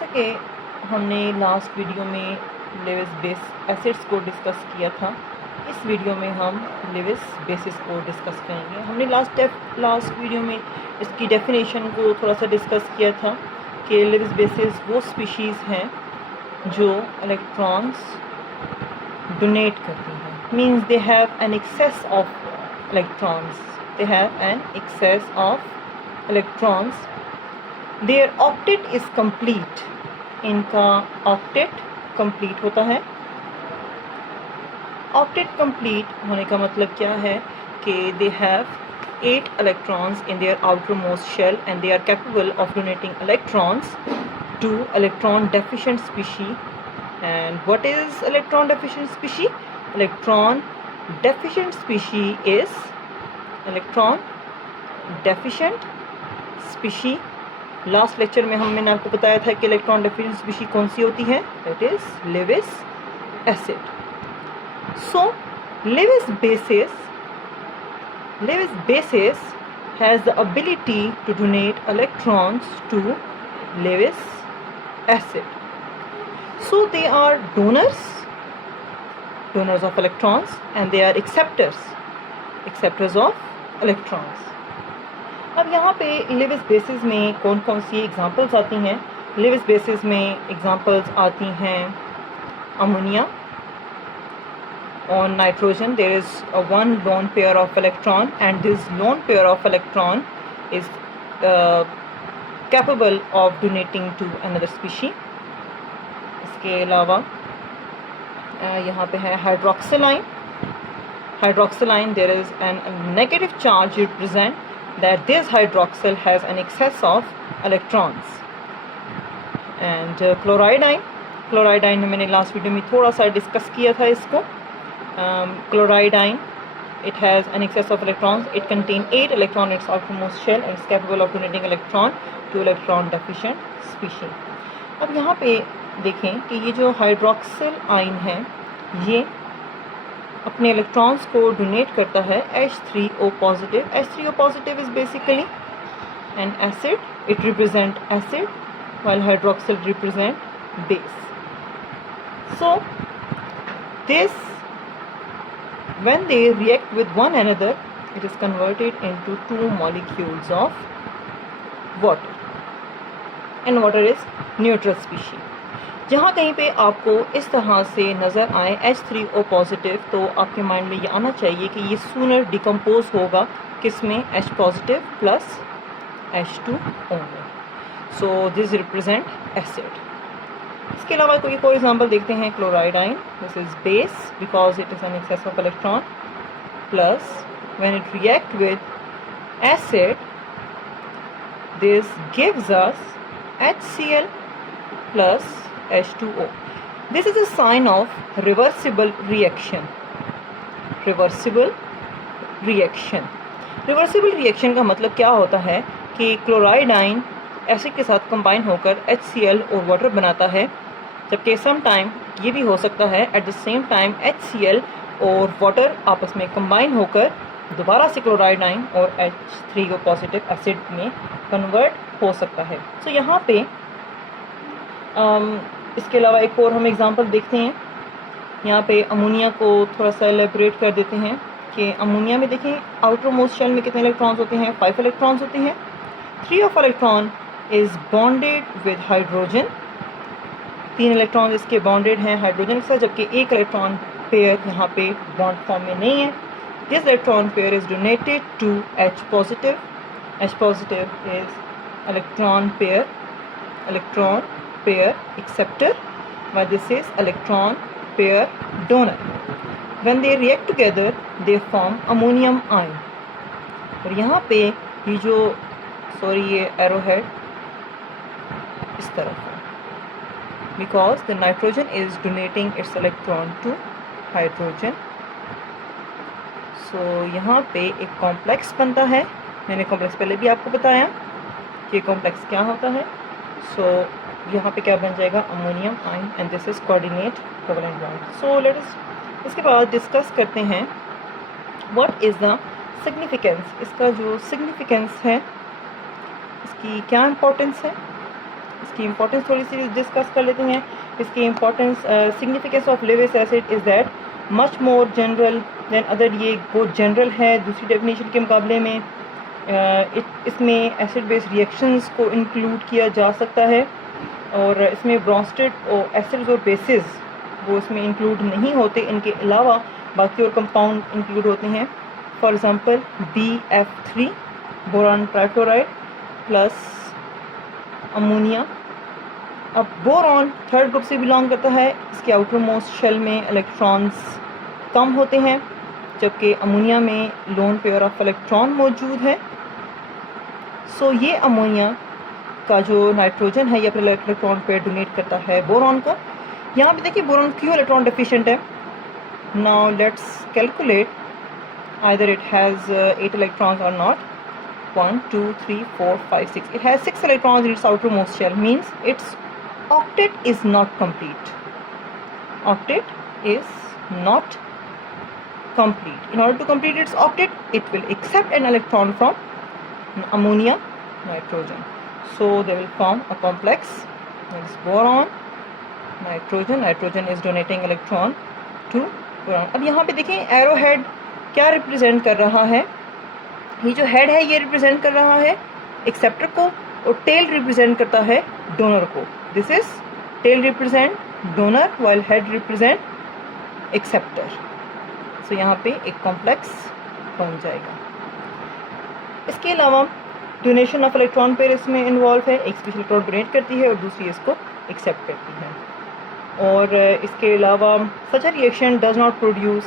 जैसा कि हमने लास्ट वीडियो में लेविस बेस एसिड्स को डिस्कस किया था, इस वीडियो में हम लेविस बेसिस को डिस्कस करेंगे। हमने लास्ट वीडियो में इसकी डेफिनेशन को थोड़ा सा डिस्कस किया था कि लेविस बेसिस वो स्पीशीज़ हैं जो इलेक्ट्रॉन्स डोनेट करती हैं, means they have an excess of electrons, their octet is complete, इनका ऑक्टेट कंप्लीट होता है। ऑक्टेट कंप्लीट होने का मतलब क्या है कि they have 8 electrons in their outermost shell and they are capable of donating electrons to electron deficient species. And what is electron deficient species? Electron deficient species is electron deficient species. Last lecture में मैंने आपको बताया था कि electron deficient species कौन सी होती है, that is Lewis acid. So Lewis basis has the ability to donate electrons to Lewis acid. So they are donors of electrons, and they are acceptors of electrons. अब यहाँ पे Levi's basis में कौन कौन सी एग्जांपल्स आती हैं? Levi's basis में examples आती हैं ammonia. On nitrogen there is a one lone pair of electron, and this lone pair of electron is capable of donating to another species. इसके अलावा यहाँ पे है हाइड्रोक्सिलाइन। There is a negative charge represent that this hydroxyl has an excess of electrons. And chloride मैंने last video में थोड़ा सा discuss किया था इसको। Chloride, it has an excess of electrons. It contains 8 electrons in its outermost shell and is capable of donating electron to electron deficient species. अब यहाँ पे देखें कि ये जो हाइड्रोक्सिल आयन है ये अपने इलेक्ट्रॉन्स को डोनेट करता है H3O positive. H3O positive is basically an acid. It represent acid while hydroxyl represent base. So this, when they react with one another, it is converted into 2 molecules of water, and water is neutral species. जहाँ कहीं पे आपको इस तरह से नज़र आए H3O positive, तो आपके माइंड में ये आना चाहिए कि ये सूनर डिकम्पोज होगा किस में? H positive plus H2O में। So this represent acid. इसके अलावा कोई और एग्जांपल देखते हैं। Chloride ion, this is base because it is an excess of electron, plus when it react with acid this gives us HCl plus H2O. This is a sign of reversible reaction. Reversible reaction का मतलब क्या होता है कि क्लोराइडाइन acid के साथ combine होकर HCl और वाटर बनाता है, जबकि सम टाइम ये भी हो सकता है at the same time HCl और वाटर आपस में कंबाइन होकर दोबारा से क्लोराइडाइन और H3O पॉजिटिव एसिड में कन्वर्ट हो सकता है। सो यहाँ पे इसके अलावा एक और हम एग्जांपल देखते हैं। यहाँ पे अमोनिया को थोड़ा सा एलेबरेट कर देते हैं कि अमोनिया में देखें आउटर मोस्ट शेल में कितने इलेक्ट्रॉन्स होते हैं? 5 इलेक्ट्रॉन्स होते हैं। 3 of electron is bonded with hydrogen, 3 electron इसके बॉन्डेड हैं हाइड्रोजन के साथ, जबकि एक इलेक्ट्रॉन पेयर यहाँ पे बॉन्ड फॉर्म में नहीं है। This electron pair is donated to H positive. H positive is electron pair acceptor, while this is electron pair donor. When they react together they form ammonium ion. और यहाँ पे ये जो ये arrowhead इस तरफ है because the nitrogen is donating its electron to hydrogen. So यहाँ पे एक कॉम्प्लेक्स बनता है। मैंने कॉम्प्लेक्स पहले भी आपको बताया कि कॉम्प्लेक्स क्या होता है। सो यहाँ पे क्या बन जाएगा? Ammonium ion, and this is coordinate covalent bond. So let us इसके बाद डिस्कस करते हैं व्हाट इज़ द सिग्निफिकेंस। इसका जो सिग्निफिकेंस है, इसकी क्या इम्पोर्टेंस है? इसकी इंपॉर्टेंस थोड़ी सी डिस्कस कर लेते हैं। इसकी importance, significance of Lewis acid is that much more general than other, ये बहुत जनरल है दूसरी डेफिनेशन के मुकाबले में। इसमें एसिड बेस रिएक्शंस को इंक्लूड किया जा सकता है और इसमें ब्रॉन्स्टेड और एसिड्स और बेसिस वो इसमें इंक्लूड नहीं होते, इनके अलावा बाकी और कंपाउंड इंक्लूड होते हैं। For example BF3 boron trifluoride plus ammonia. अब बोरॉन थर्ड ग्रुप से बिलोंग करता है, इसके आउटर मोस्ट शेल में इलेक्ट्रॉन्स कम होते हैं, जबकि अमोनिया में लोन पेयर ऑफ इलेक्ट्रॉन मौजूद है। सो ये अमोनिया का जो नाइट्रोजन है ये अपने इलेक्ट्रॉन पेयर डोनेट करता है बोरॉन को। यहाँ पे देखिए बोरॉन क्यों इलेक्ट्रॉन डेफिशिएंट है। Now let's calculate either it has 8 electrons और not. 1 2 3 4 5 6, it has 6 electrons in its outermost shell, means its octet is not complete. Octet is not complete. In order to complete its octet, it will accept an electron from ammonia, nitrogen. So they will form a complex, that is boron, nitrogen. Nitrogen is donating electron to boron. अब यहाँ पे देखें arrow head क्या represent कर रहा है। ये जो हेड है ये रिप्रेजेंट कर रहा है एक्सेप्टर को और टेल रिप्रेजेंट करता है डोनर को। This is tail represent donor while head represent acceptor. So यहाँ पे एक कॉम्प्लेक्स बन जाएगा। इसके अलावा डोनेशन ऑफ इलेक्ट्रॉन पेयर इसमें इन्वॉल्व है, एक स्पेशल इलेक्ट्रॉन डोनेट करती है और दूसरी इसको एक्सेप्ट करती है। और इसके अलावा such a reaction does not produce